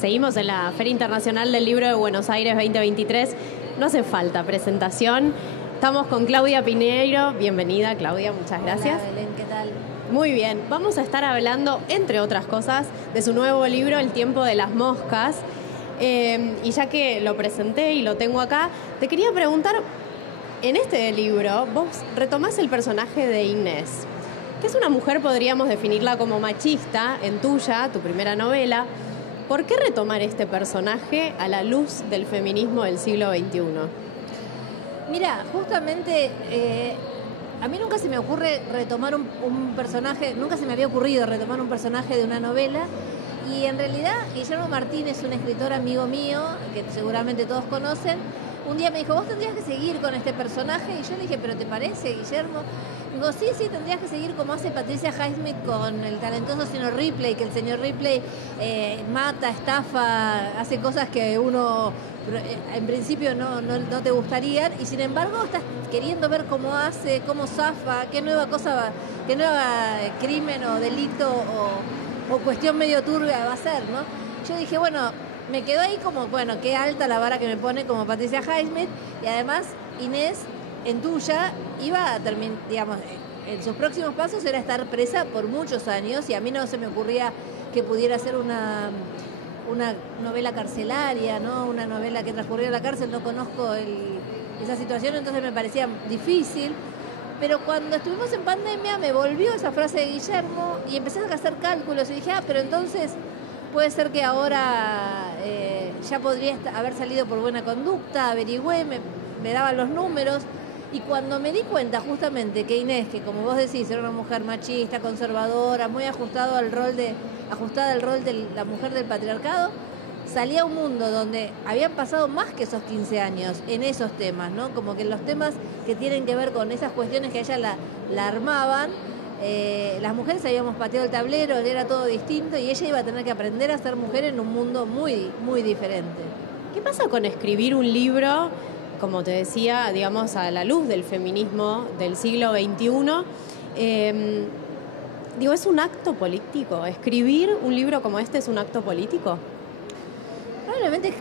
Seguimos en la Feria Internacional del Libro de Buenos Aires 2023. No hace falta presentación. Estamos con Claudia Piñeiro. Bienvenida, Claudia, muchas gracias. Hola, Belén, ¿qué tal? Muy bien, vamos a estar hablando, entre otras cosas, de su nuevo libro, El tiempo de las moscas. Y ya que lo presenté y lo tengo acá, te quería preguntar, en este libro vos retomás el personaje de Inés, que es una mujer, podríamos definirla como machista, en tuya, tu primera novela. ¿Por qué retomar este personaje a la luz del feminismo del siglo XXI? Mira, justamente a mí nunca se me ocurre retomar un personaje, nunca se me había ocurrido retomar un personaje de una novela. Y en realidad Guillermo Martínez, un escritor amigo mío, que seguramente todos conocen, un día me dijo, vos tendrías que seguir con este personaje. Y yo le dije, ¿pero te parece, Guillermo? Digo, sí, tendrías que seguir como hace Patricia Highsmith con el talentoso señor Ripley, que el señor Ripley mata, estafa, hace cosas que uno en principio no te gustarían, y sin embargo estás queriendo ver cómo hace, cómo zafa, qué nueva crimen o delito o cuestión medio turbia va a ser, ¿no? Yo dije, bueno, me quedó ahí como, bueno, qué alta la vara que me pone como Patricia Highsmith, y además Inés, en tuya, iba a terminar, digamos, en sus próximos pasos era estar presa por muchos años, y a mí no se me ocurría que pudiera ser una novela carcelaria, ¿no? Una novela que transcurriera en la cárcel, no conozco esa situación, entonces me parecía difícil. Pero cuando estuvimos en pandemia me volvió esa frase de Guillermo y empecé a hacer cálculos y dije, pero entonces puede ser que ahora ya podría haber salido por buena conducta, averigüé, me daban los números. Y cuando me di cuenta justamente que Inés, que como vos decís, era una mujer machista, conservadora, muy ajustada al rol de la mujer del patriarcado, salía a un mundo donde habían pasado más que esos 15 años en esos temas, ¿no? Como que los temas que tienen que ver con esas cuestiones que a ella la armaban, las mujeres habíamos pateado el tablero, era todo distinto, y ella iba a tener que aprender a ser mujer en un mundo muy, muy diferente. ¿Qué pasa con escribir un libro, como te decía, digamos, a la luz del feminismo del siglo XXI? ¿Es un acto político? ¿Escribir un libro como este es un acto político?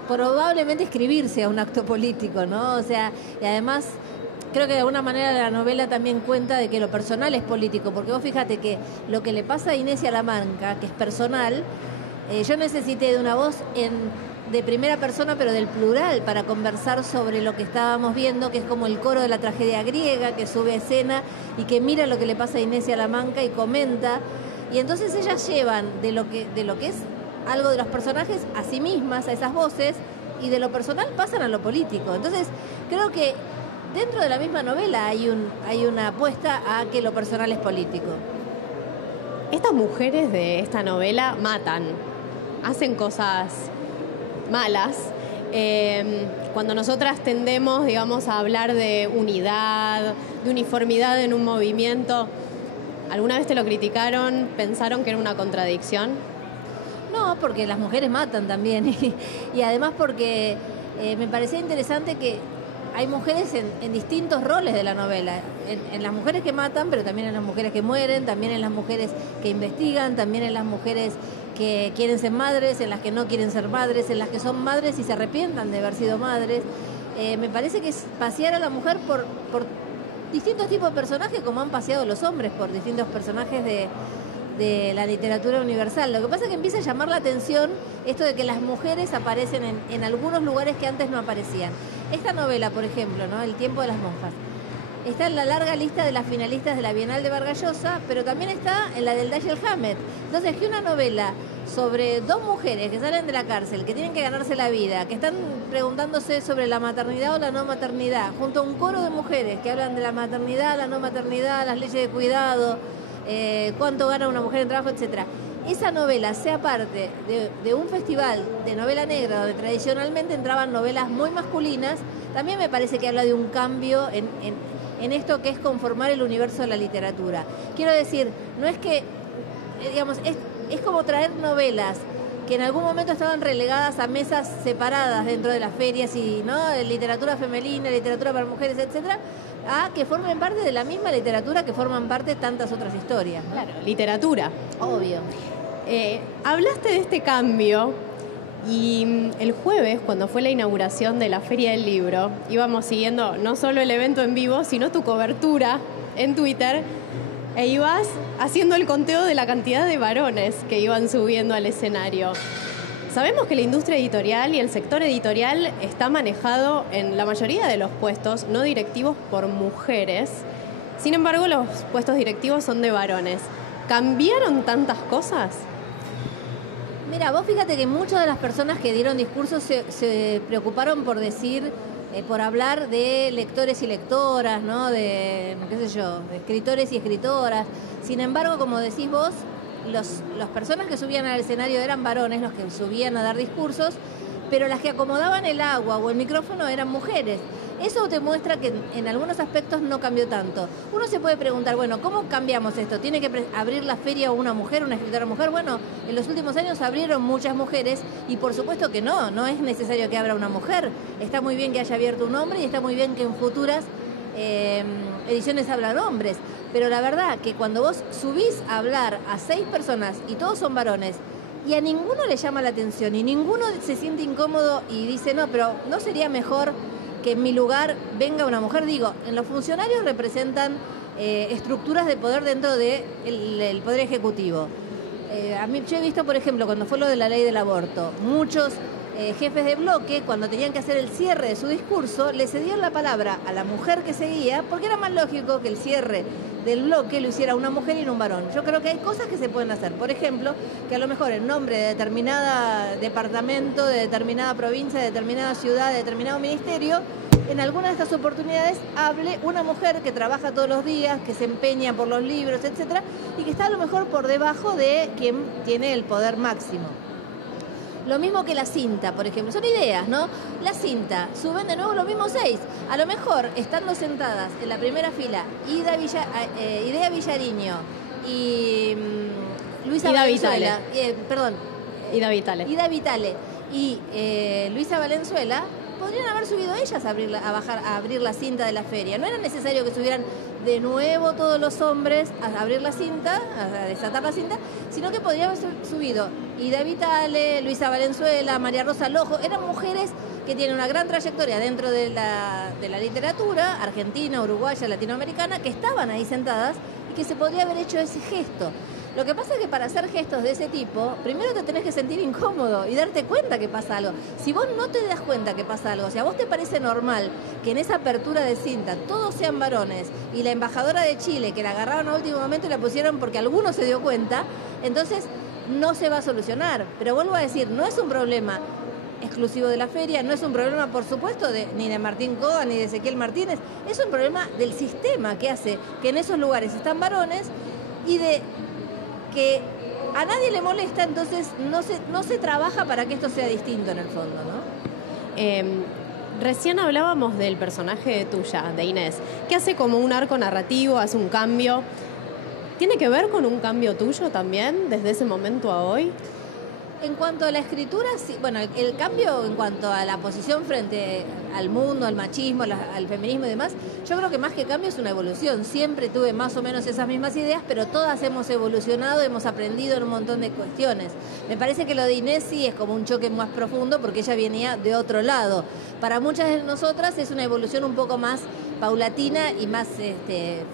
Probablemente escribir sea un acto político, ¿no? O sea, y además creo que de alguna manera la novela también cuenta de que lo personal es político, porque vos fíjate que lo que le pasa a Inés y a la Manca, que es personal, yo necesité de una voz de primera persona, pero del plural, para conversar sobre lo que estábamos viendo, que es como el coro de la tragedia griega, que sube a escena y que mira lo que le pasa a Inés y a la Manca y comenta. Y entonces ellas llevan de lo que es algo de los personajes a sí mismas, a esas voces, y de lo personal pasan a lo político. Entonces creo que dentro de la misma novela hay una apuesta a que lo personal es político. Estas mujeres de esta novela matan, hacen cosas malas. Cuando nosotras tendemos, digamos, a hablar de unidad, de uniformidad en un movimiento, ¿alguna vez te lo criticaron? ¿Pensaron que era una contradicción? No, porque las mujeres matan también y además porque me parecía interesante que hay mujeres en distintos roles de la novela, en las mujeres que matan, pero también en las mujeres que mueren, también en las mujeres que investigan, también en las mujeres que quieren ser madres, en las que no quieren ser madres, en las que son madres y se arrepientan de haber sido madres. Me parece que es pasear a la mujer por distintos tipos de personajes, como han paseado los hombres por distintos personajes de la literatura universal. Lo que pasa es que empieza a llamar la atención esto de que las mujeres aparecen en algunos lugares que antes no aparecían. Esta novela, por ejemplo, ¿no? El tiempo de las monjas, está en la larga lista de las finalistas de la Bienal de Vargas Llosa, pero también está en la del Dashiell Hammett. Entonces, que una novela sobre dos mujeres que salen de la cárcel, que tienen que ganarse la vida, que están preguntándose sobre la maternidad o la no maternidad, junto a un coro de mujeres que hablan de la maternidad, la no maternidad, las leyes de cuidado, cuánto gana una mujer en trabajo, etcétera. Esa novela sea parte de un festival de novela negra donde tradicionalmente entraban novelas muy masculinas, también me parece que habla de un cambio en esto que es conformar el universo de la literatura. Quiero decir, no es que, digamos, es como traer novelas que en algún momento estaban relegadas a mesas separadas dentro de las ferias y, ¿no?, literatura femenina, literatura para mujeres, etcétera, a que formen parte de la misma literatura que forman parte tantas otras historias, ¿no? Claro, literatura. Obvio. Hablaste de este cambio Y el jueves, cuando fue la inauguración de la Feria del Libro, íbamos siguiendo no solo el evento en vivo, sino tu cobertura en Twitter, e ibas haciendo el conteo de la cantidad de varones que iban subiendo al escenario. Sabemos que la industria editorial y el sector editorial está manejado en la mayoría de los puestos no directivos por mujeres. Sin embargo, los puestos directivos son de varones. ¿Cambiaron tantas cosas? Mira, vos fíjate que muchas de las personas que dieron discursos se preocuparon por decir, por hablar de lectores y lectoras, ¿no? De, qué sé yo, de escritores y escritoras. Sin embargo, como decís vos, las personas que subían al escenario eran varones, los que subían a dar discursos, pero las que acomodaban el agua o el micrófono eran mujeres. Eso te muestra que en algunos aspectos no cambió tanto. Uno se puede preguntar, bueno, ¿cómo cambiamos esto? ¿Tiene que abrir la feria una mujer, una escritora mujer? Bueno, en los últimos años abrieron muchas mujeres y por supuesto que no es necesario que abra una mujer. Está muy bien que haya abierto un hombre y está muy bien que en futuras ediciones hablan hombres. Pero la verdad que cuando vos subís a hablar a 6 personas y todos son varones, y a ninguno le llama la atención y ninguno se siente incómodo y dice, no, pero ¿no sería mejor que en mi lugar venga una mujer? Digo, en los funcionarios representan estructuras de poder dentro del Poder Ejecutivo. Yo he visto, por ejemplo, cuando fue lo de la ley del aborto, muchos jefes de bloque, cuando tenían que hacer el cierre de su discurso, le cedían la palabra a la mujer que seguía, porque era más lógico que el cierre del bloque lo hiciera una mujer y no un varón. Yo creo que hay cosas que se pueden hacer. Por ejemplo, que a lo mejor en nombre de determinada departamento, de determinada provincia, de determinada ciudad, de determinado ministerio, en alguna de estas oportunidades hable una mujer que trabaja todos los días, que se empeña por los libros, etcétera, y que está a lo mejor por debajo de quien tiene el poder máximo. Lo mismo que la cinta, por ejemplo. Son ideas, ¿no? La cinta, suben de nuevo los mismos 6. A lo mejor, estando sentadas en la primera fila, Idea Villariño y Luisa Valenzuela. Ida Vitale. Ida Vitale y Luisa Valenzuela podrían haber subido ellas a abrir la cinta de la feria. No era necesario que subieran de nuevo todos los hombres a abrir la cinta, a desatar la cinta, sino que podrían haber subido Ida Vitale, Luisa Valenzuela, María Rosa Lojo. Eran mujeres que tienen una gran trayectoria dentro de la literatura argentina, uruguaya, latinoamericana, que estaban ahí sentadas y que se podría haber hecho ese gesto. Lo que pasa es que para hacer gestos de ese tipo, primero te tenés que sentir incómodo y darte cuenta que pasa algo. Si vos no te das cuenta que pasa algo, si a vos te parece normal que en esa apertura de cinta todos sean varones y la embajadora de Chile, que la agarraron a último momento y la pusieron porque alguno se dio cuenta, entonces no se va a solucionar. Pero vuelvo a decir, no es un problema exclusivo de la feria, no es un problema, por supuesto, ni de Martín Coa ni de Ezequiel Martínez, es un problema del sistema que hace que en esos lugares están varones y de que a nadie le molesta, entonces no se trabaja para que esto sea distinto en el fondo, ¿no? Recién hablábamos del personaje tuya, de Inés, que hace como un arco narrativo, hace un cambio. ¿Tiene que ver con un cambio tuyo también, desde ese momento a hoy? En cuanto a la escritura, sí, bueno, el cambio en cuanto a la posición frente al mundo, al machismo, al feminismo y demás, yo creo que más que cambio es una evolución. Siempre tuve más o menos esas mismas ideas, pero todas hemos evolucionado, hemos aprendido en un montón de cuestiones. Me parece que lo de Inés sí es como un choque más profundo porque ella venía de otro lado. Para muchas de nosotras es una evolución un poco más paulatina y más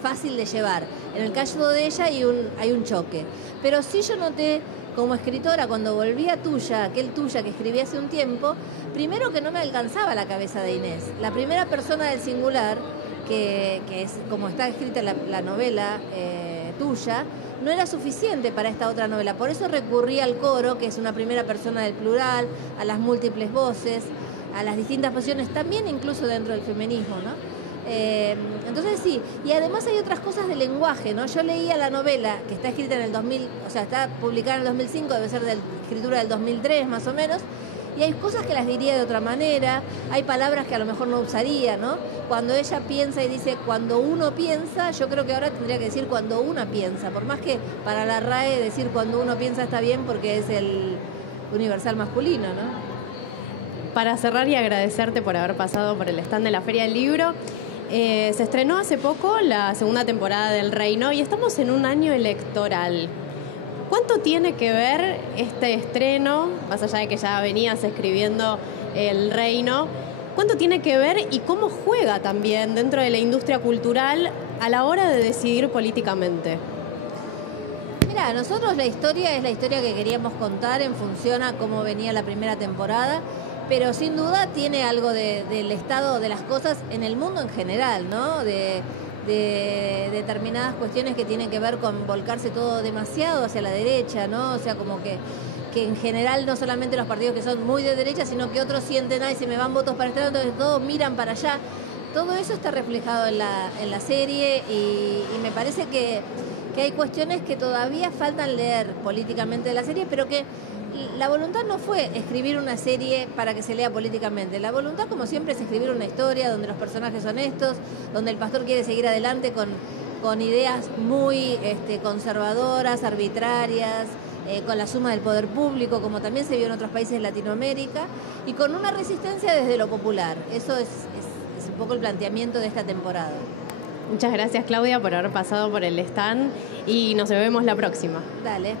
fácil de llevar. En el caso de ella hay un choque. Pero sí yo noté, como escritora, cuando volví a aquel Tuya que escribí hace un tiempo, primero que no me alcanzaba la cabeza de Inés. La primera persona del singular, que es como está escrita la novela Tuya, no era suficiente para esta otra novela. Por eso recurrí al coro, que es una primera persona del plural, a las múltiples voces, a las distintas posiciones, también incluso dentro del feminismo, ¿no? Entonces sí, y además hay otras cosas de lenguaje, ¿no? Yo leía la novela que está escrita en el 2000, o sea, está publicada en el 2005, debe ser de escritura del 2003 más o menos, y hay cosas que las diría de otra manera, hay palabras que a lo mejor no usaría, ¿no? Cuando ella piensa y dice cuando uno piensa, yo creo que ahora tendría que decir cuando una piensa, por más que para la RAE decir cuando uno piensa está bien porque es el universal masculino, ¿no? Para cerrar y agradecerte por haber pasado por el stand de la Feria del Libro, se estrenó hace poco la segunda temporada del Reino y estamos en un año electoral. ¿Cuánto tiene que ver este estreno, más allá de que ya venías escribiendo El Reino, cuánto tiene que ver y cómo juega también dentro de la industria cultural a la hora de decidir políticamente? Mira, nosotros la historia es la historia que queríamos contar en función a cómo venía la primera temporada, pero sin duda tiene algo del estado de las cosas en el mundo en general, ¿no? De determinadas cuestiones que tienen que ver con volcarse todo demasiado hacia la derecha, ¿no? O sea, como que en general no solamente los partidos que son muy de derecha, sino que otros sienten, ay, se me van votos para este lado, entonces todos miran para allá. Todo eso está reflejado en la serie y me parece que hay cuestiones que todavía faltan leer políticamente de la serie, pero que la voluntad no fue escribir una serie para que se lea políticamente. La voluntad, como siempre, es escribir una historia donde los personajes son estos, donde el pastor quiere seguir adelante con ideas muy conservadoras, arbitrarias, con la suma del poder público, como también se vio en otros países de Latinoamérica, y con una resistencia desde lo popular. Eso es un poco el planteamiento de esta temporada. Muchas gracias, Claudia, por haber pasado por el stand y nos vemos la próxima. Dale.